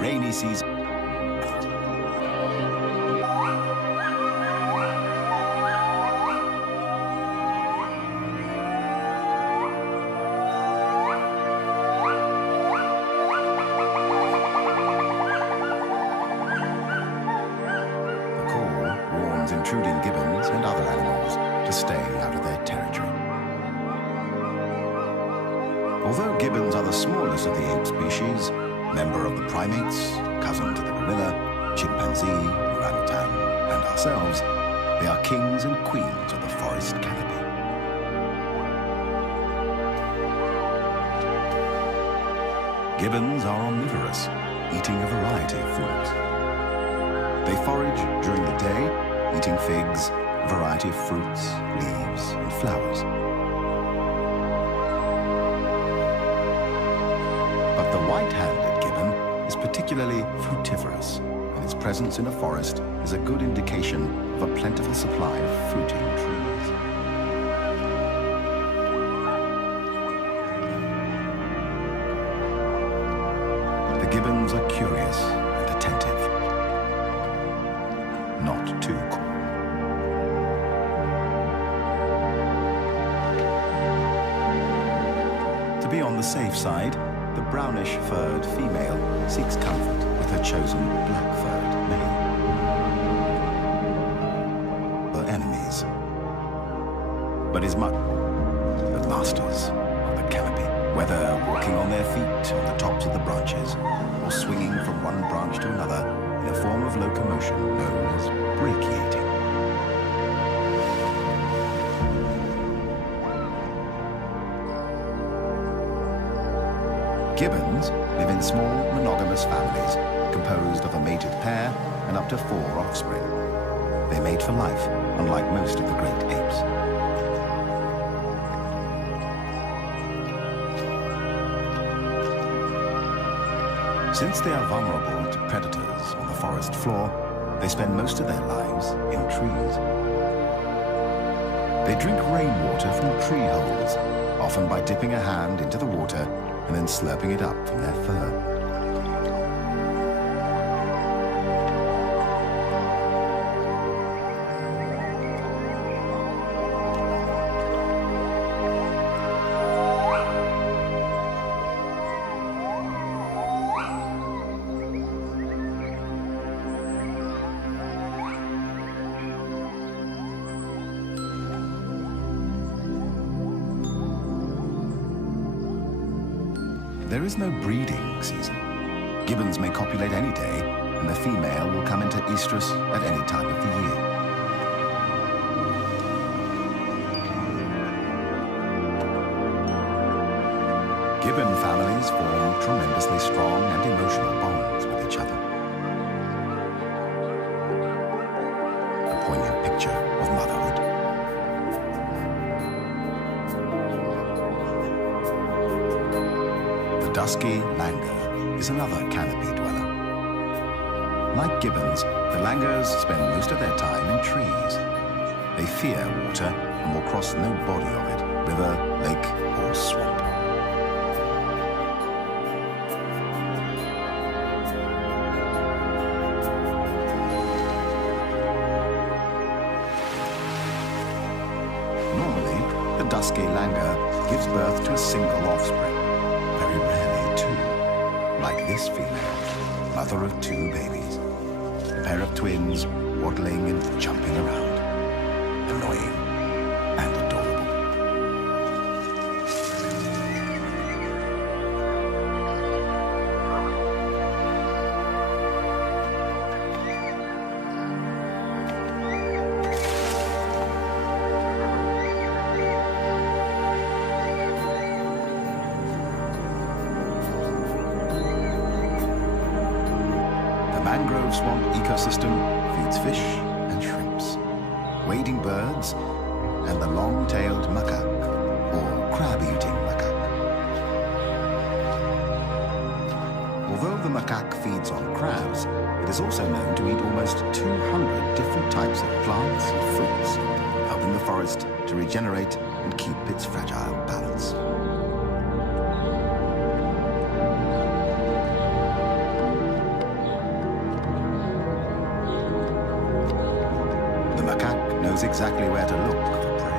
rainy season. Intruding gibbons and other animals to stay out of their territory. Although gibbons are the smallest of the ape species, member of the primates, cousin to the gorilla, chimpanzee, orangutan, and ourselves, they are kings and queens of the forest canopy. Gibbons are omnivorous, eating a variety of foods. They forage during the day, eating figs, a variety of fruits, leaves, and flowers. But the white-handed gibbon is particularly fruitivorous, and its presence in a forest is a good indication of a plentiful supply of fruiting trees. The gibbons are curious and attentive. Not too cool. To be on the safe side, the brownish-furred female seeks comfort with her chosen black-furred male. Her enemies. But is much the masters of the canopy, whether walking on their feet on the tops of the branches or swinging from one branch to another in a form of locomotion known as brachiating. Gibbons live in small monogamous families composed of a mated pair and up to 4 offspring. They mate for life, unlike most of the great apes. Since they are vulnerable to predators on the forest floor, they spend most of their lives in trees. They drink rainwater from tree holes, often by dipping a hand into the water and then slurping it up from their fur. There is no breeding season. Gibbons may copulate any day, and the female will come into estrus at any time of the year. Gibbon families form tremendously strong and emotional bonds with each other. A poignant picture of motherhood. The dusky Langka is another canopy dweller. Like gibbons, the Langurs spend most of their time in trees. They fear water and will cross no body of it, river, lake, or swamp. Normally, the dusky Langka gives birth to a single offspring. Very rarely two, like this female, mother of 2 babies. A pair of twins waddling and jumping around, annoying and adorable. The mangrove swamp ecosystem feeds fish and shrimps, wading birds, and the long-tailed macaque, or crab-eating macaque. Although the macaque feeds on crabs, it is also known to eat almost 200 different types of plants and fruits, helping the forest to regenerate and keep its fragile balance. knows exactly where to look for prey.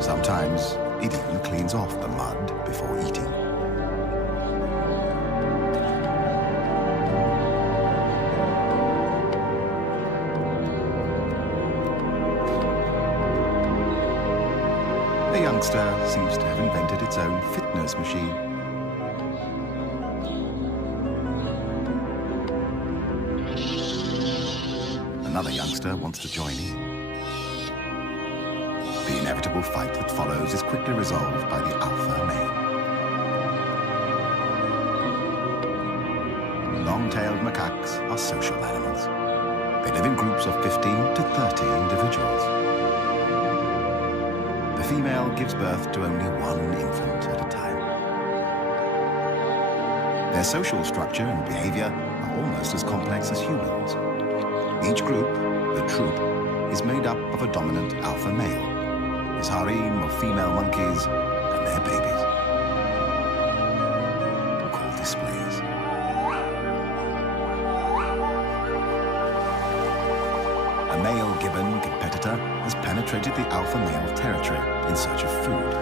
Sometimes it even cleans off the mud before eating. The youngster seems to have invented its own fitness machine. Another youngster wants to join in. The inevitable fight that follows is quickly resolved by the alpha male. Long-tailed macaques are social animals. They live in groups of 15 to 30 individuals. The female gives birth to only one infant at a time. Their social structure and behavior are almost as complex as humans. Each group, the troop, is made up of a dominant alpha male, his harem of female monkeys, and their babies, called displays. A male gibbon competitor has penetrated the alpha male territory in search of food.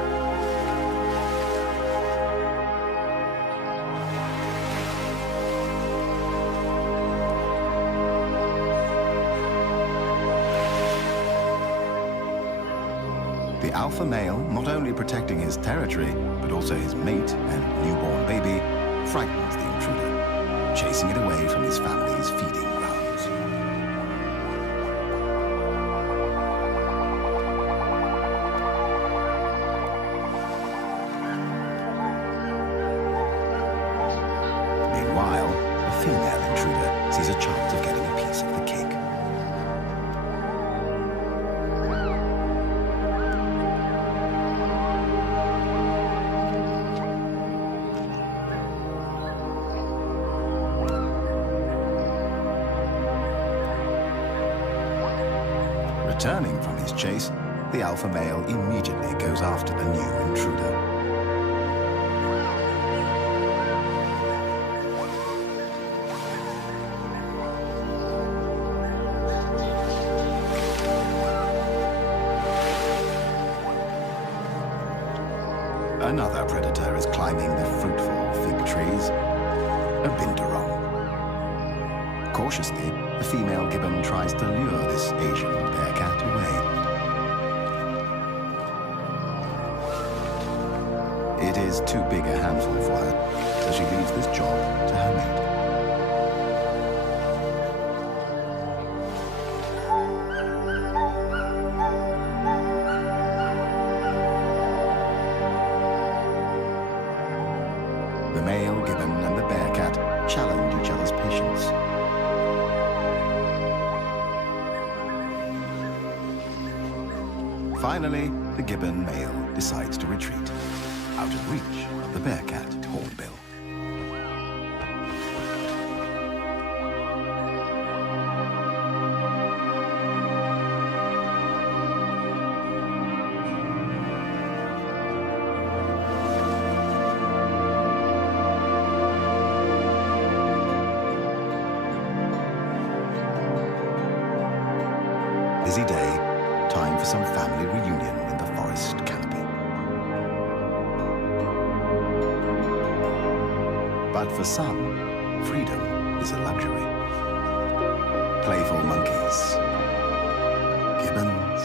The alpha male, not only protecting his territory, but also his mate and newborn baby, frightens the intruder, chasing it away from his family's feeding grounds. Meanwhile, the female intruder sees a chance of getting a piece of the cake. Returning from his chase, the alpha male immediately goes after the new intruder. Another predator is climbing the fruitful fig trees, a binturong. Cautiously, the female gibbon tries to lure this Asian bearcat away. It is too big a handful for her, so she leaves this job to her mate. The male gibbon and the bearcat challenge each other's patience. Finally, the gibbon male decides to retreat, out of reach of the bearcat hornbill. Busy day, time for some family reunion in the forest canopy. But for some, freedom is a luxury. Playful monkeys, gibbons.